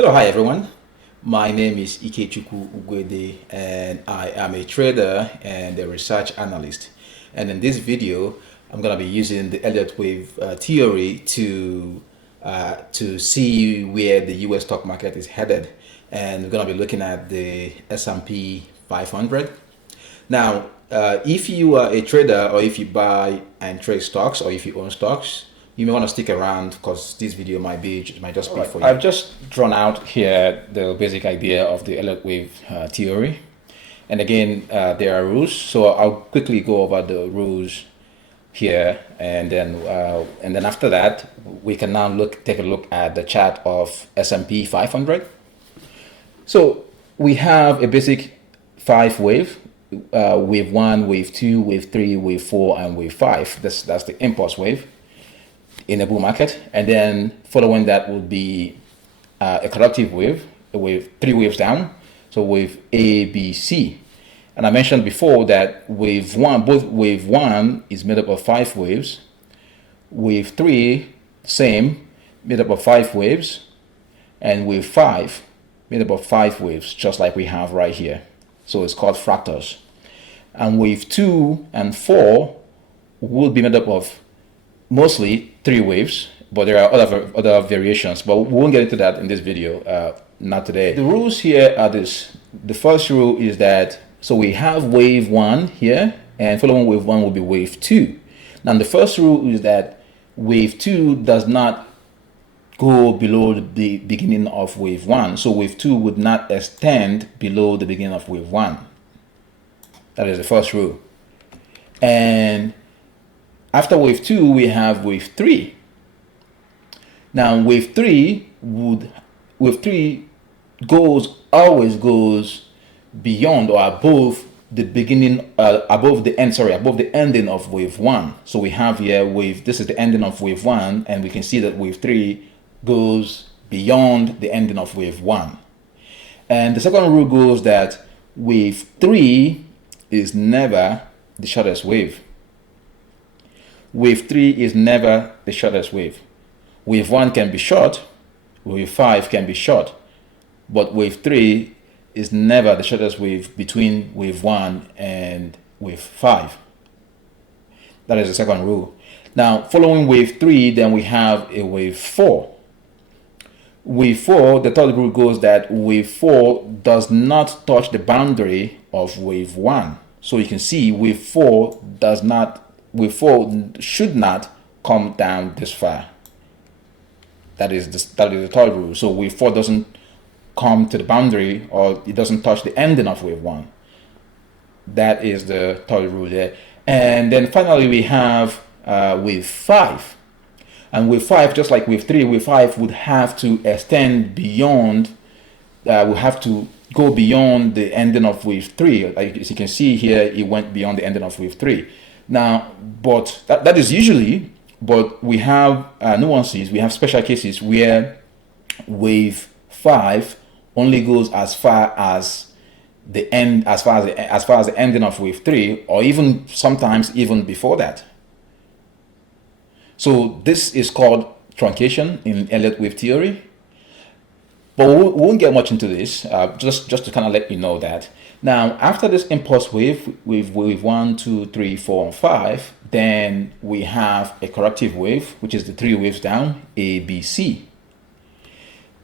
Hello, hi everyone. My name is Ikechukwu Ugwede and I am a trader and a research analyst. And in this video, I'm going to be using the Elliott Wave theory to see where the US stock market is headed. And we're going to be looking at the S&P 500. Now, if you are a trader or if you buy and trade stocks or if you own stocks, you may want to stick around because this video might just be for you. I've just drawn out here the basic idea of the Elliott Wave theory. And again, there are rules. So I'll quickly go over the rules here, and then after that, we can now take a look at the chart of S&P 500. So we have a basic 5 wave. Wave 1, wave 2, wave 3, wave 4, and wave 5. That's the impulse wave in a bull market. And then following that would be a corrective wave, 3 waves down. So wave A, B, C. And I mentioned before that wave 1 is made up of 5 waves. Wave 3, same, made up of 5 waves. And wave 5, made up of 5 waves, just like we have right here. So it's called fractals. And wave 2 and 4 will be made up of mostly 3 waves, but there are other variations, but we won't get into that in this video, not today. The rules here are this. The first rule is that, so we have wave 1 here, and following wave 1 will be wave 2. Now the first rule is that wave 2 does not go below the beginning of wave 1. So wave 2 would not extend below the beginning of wave 1. That is the first rule. And after wave 2, we have wave 3. Now wave 3 always goes beyond or above the beginning, above the ending of wave 1. So we have here this is the ending of wave 1, and we can see that wave 3 goes beyond the ending of wave 1. And the second rule goes that wave 3 is never the shortest wave. Wave 3 is never the shortest wave. Wave 1 can be short, wave 5 can be short, but wave 3 is never the shortest wave between wave 1 and wave 5. That is the second rule. Now, following wave 3, then we have a wave 4. Wave 4, the third rule goes that wave 4 does not touch the boundary of wave 1. So you can see wave 4 should not come down this far. That is the third rule. So wave 4 doesn't come to the boundary, or it doesn't touch the ending of wave 1. That is the third rule there. And then finally we have wave 5. And wave 5, just like wave 3, wave 5 would have to extend beyond, will have to go beyond the ending of wave 3. As you can see here, it went beyond the ending of wave 3. Now, but that is usually, but we have nuances, we have special cases where wave 5 only goes as far as the end, as far as the ending of wave 3, or even sometimes even before that. So this is called truncation in Elliott Wave Theory. But we won't get much into this, just to kind of let you know that. Now, after this impulse wave, wave 1, 2, 3, 4, and 5, then we have a corrective wave, which is the 3 waves down, A, B, C.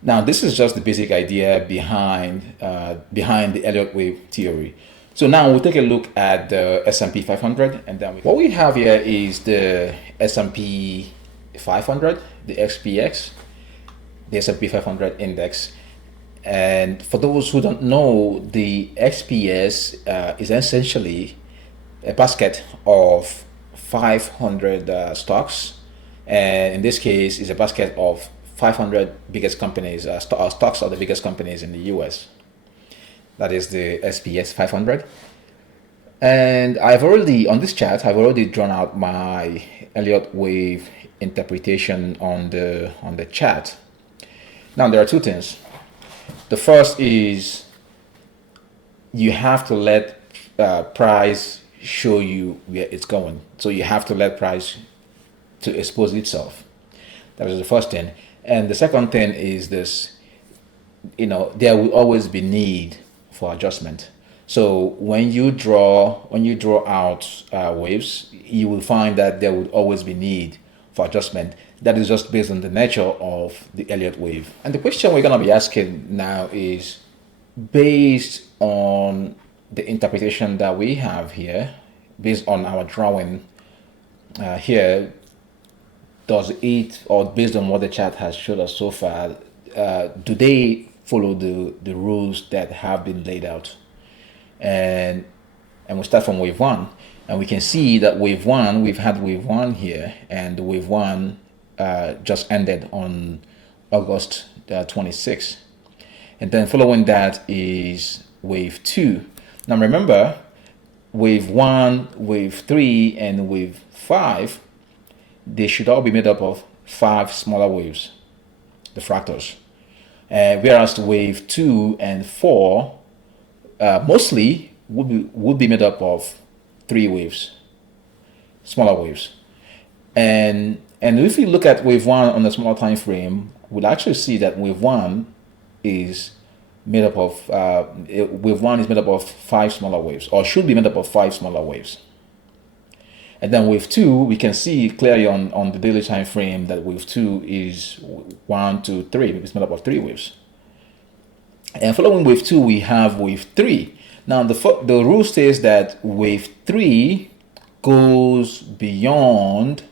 Now, this is just the basic idea behind the Elliott Wave Theory. So now we'll take a look at the S&P 500, and then what we have here is the S&P 500, the XPX, the S&P 500 index. And for those who don't know, the XPS is essentially a basket of 500 stocks, and in this case, is a basket of 500 biggest companies, stocks of the biggest companies in the US. That is the SPS 500. And on this chart, I've already drawn out my Elliott Wave interpretation on the chart. Now, there are two things. The first is you have to let price show you where it's going. So you have to let price to expose itself. That is the first thing. And the second thing is this: there will always be need for adjustment. So when you draw out waves, you will find that there would always be need for adjustment. That is just based on the nature of the Elliott wave. And the question we're going to be asking now is, based on the interpretation that we have here, based on our drawing here, does it, or based on what the chart has showed us so far, do they follow the rules that have been laid out? And we start from wave one, and we can see that we've had wave one here, and the wave one just ended on August 26th. And then following that is wave two. Now remember, wave one, wave three, and wave five, they should all be made up of 5 smaller waves, the fractals. Whereas wave 2 and 4 mostly would be made up of 3 waves, smaller waves. And if we look at wave 1 on a smaller time frame, we'll actually see that wave 1 is made up of 5 smaller waves, or should be made up of 5 smaller waves. And then wave 2, we can see clearly on the daily time frame that wave 2 is 1, 2, 3. It's made up of 3 waves. And following wave 2, we have wave 3. Now the rule says that wave 3 goes beyond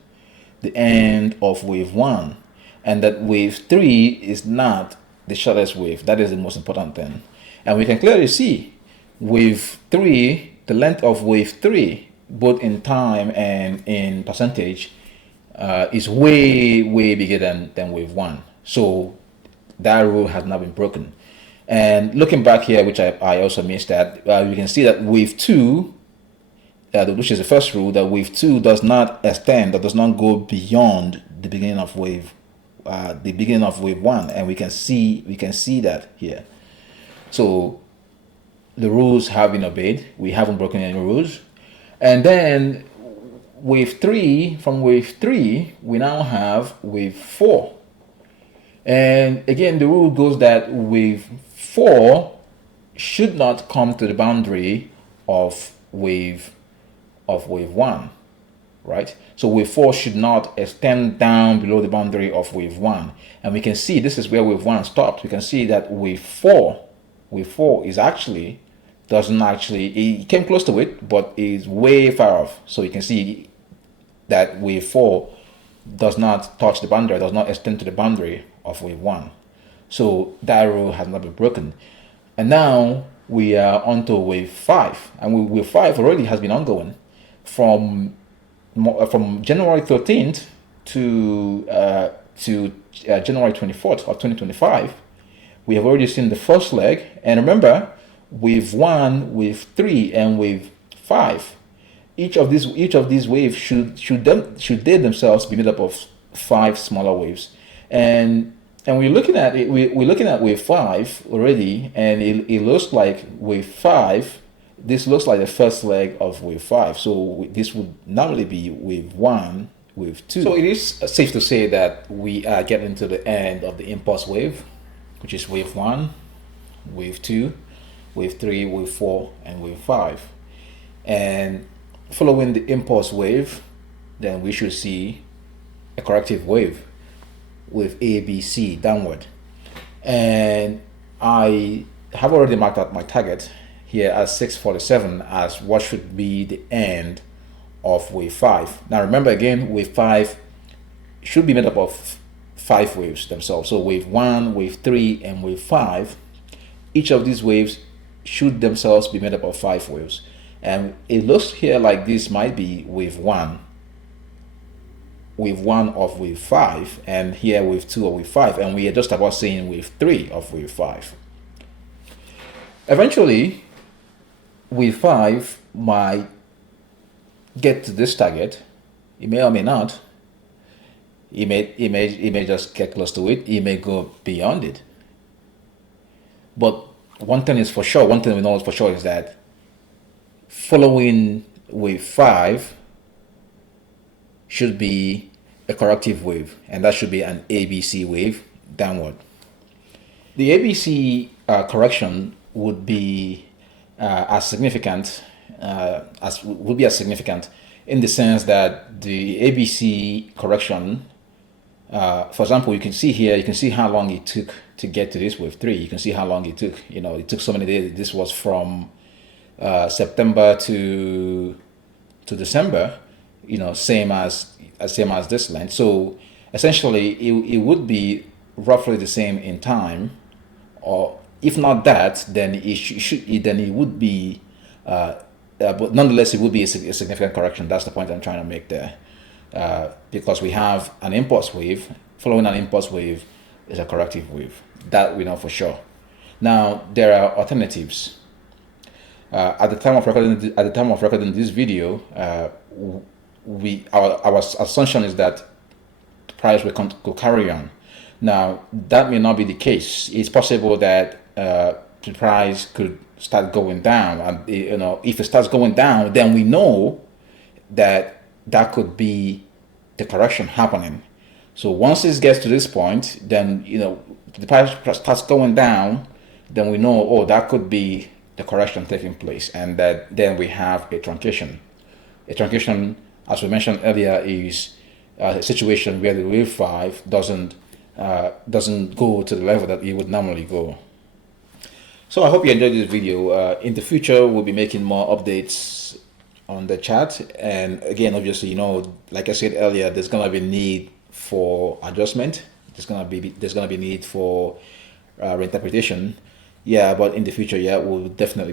the end of wave 1, and that wave 3 is not the shortest wave. That is the most important thing. And we can clearly see wave 3, the length of wave 3, both in time and in percentage, is way bigger than wave 1. So that rule has not been broken. And looking back here, which I also missed that, you can see that wave 2, which is the first rule, that wave 2 does not extend, or does not go beyond the beginning of wave 1, and we can see that here. So the rules have been obeyed. We haven't broken any rules. And then from wave 3, we now have wave 4. And again, the rule goes that wave 4 should not come to the boundary of wave 1, right? So wave 4 should not extend down below the boundary of wave 1. And we can see this is where wave 1 stopped. We can see that wave 4 is actually it came close to it, but is way far off. So you can see that wave 4 does not touch the boundary, does not extend to the boundary of wave 1. So that rule has not been broken. And now we are onto wave 5, and wave 5 already has been ongoing from January 13th to January 24th of 2025. We have already seen the first leg, and remember, wave 1, wave 3, and wave 5. Each of these waves should they themselves be made up of 5 smaller waves. And we're looking at it. We're looking at wave 5 already, and it looks like wave 5. This looks like the first leg of wave 5. So this would normally be wave 1, wave 2. So it is safe to say that we are getting to the end of the impulse wave, which is wave 1, wave 2, wave 3, wave 4, and wave 5. And following the impulse wave, then we should see a corrective wave with A, B, C downward. And I have already marked out my target here as 647 as what should be the end of wave 5. Now remember again, wave 5 should be made up of 5 waves themselves. So wave 1, wave 3, and wave 5, each of these waves should themselves be made up of 5 waves. And it looks here like this might be wave 1 of wave 5, and here wave 2 of wave 5, and we are just about seeing wave 3 of wave 5. Eventually, wave 5 might get to this target. It may or may not. It may just get close to it. It may go beyond it. But one thing we know for sure is that following wave 5 should be a corrective wave, and that should be an ABC wave downward. The ABC correction would be as significant as would be as significant in the sense that the ABC correction, for example, you can see here, you can see how long it took to get to this wave three. You can see how long it took. You know, it took so many days. This was from September to December. You know, same as this length. So essentially, it would be roughly the same in time, or if not that, then then it would be, but nonetheless, it would be a significant correction. That's the point I'm trying to make there, because we have an impulse wave. Following an impulse wave is a corrective wave. That we know for sure. Now there are alternatives. At the time of recording this video, our assumption is that the price will carry on. Now, that may not be the case. It's possible that the price could start going down, and you know, if it starts going down, then we know that that could be the correction happening. So once it gets to this point, then you know the price starts going down, then we know, oh, that could be the correction taking place, and that then we have a truncation. A truncation, as we mentioned earlier, is a situation where the wave 5 doesn't go to the level that it would normally go. So I hope you enjoyed this video. In the future, we'll be making more updates on the chart, and again, obviously, you know, like I said earlier, there's gonna be need for adjustment. There's gonna be need for reinterpretation. Yeah, but in the future, yeah, we'll definitely be